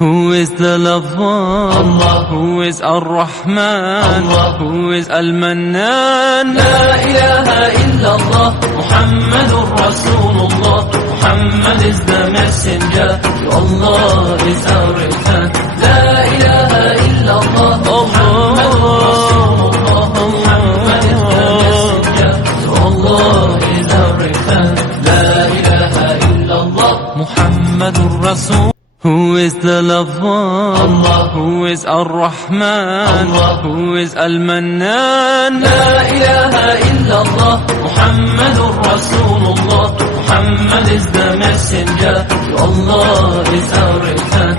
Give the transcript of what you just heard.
Who is the lover? Allah. Who is Ar-Rahman? Allah. Who is Al-Mannan? La ilaha illallah, Muhammadur Rasulullah. Muhammad is the messenger, to Allah is our return. La ilaha illallah, Muhammadur Rasulullah. Muhammad is the messenger, to Allah is our return. La ilaha illallah, Muhammadur Rasul. Who is the lover? Allah. Who is Ar-Rahman? Allah. Who is Al-Mannan? La ilaha illallah, Muhammadur Rasulullah. Muhammad is the messenger, to Allah is our return.